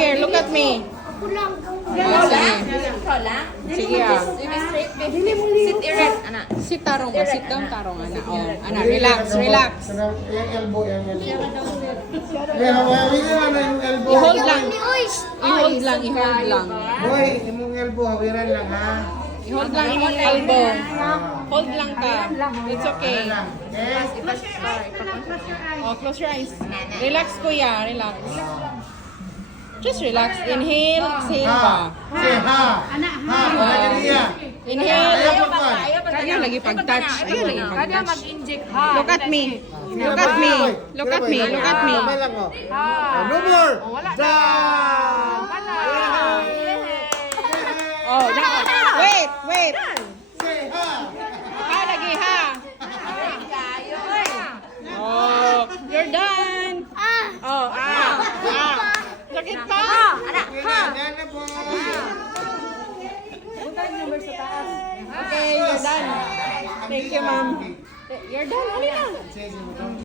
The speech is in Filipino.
here. Look at me. Sige. Ah. Sit erect, anak. Sit tarong ba? Sit down tarong, ana. Oh, ana, relax, relax. Yung elbow, yung elbow. I-hold lang. I-hold lang, i-hold lang. Boy, imong elbow, hawiran lang ha. I-hold lang imong elbow. Hold lang ka. It's okay. Lang. Okay? Oh, close your eyes. Relax, kuya. Relax. Just relax. Inhale, exhale Ha. ba? Say ha. Ha. Lagi niya. Inhale. Ayaw pa. Ayaw lagi pag-touch. Ayaw lagi Kanya pag-touch. mag-inject ha. Look at me. Look at me. Look at me. Look at me. Lang oh. Ha. No more. Wala na. Wala. Oh, now. Wait, wait. Say ha. Ha, lagi ha. Oh, you're done. Oh, ah. Ah. Sakit pa? Anak, Okay na, dyan na po. Okay, you're done. Thank you, ma'am. You're done. Ano na?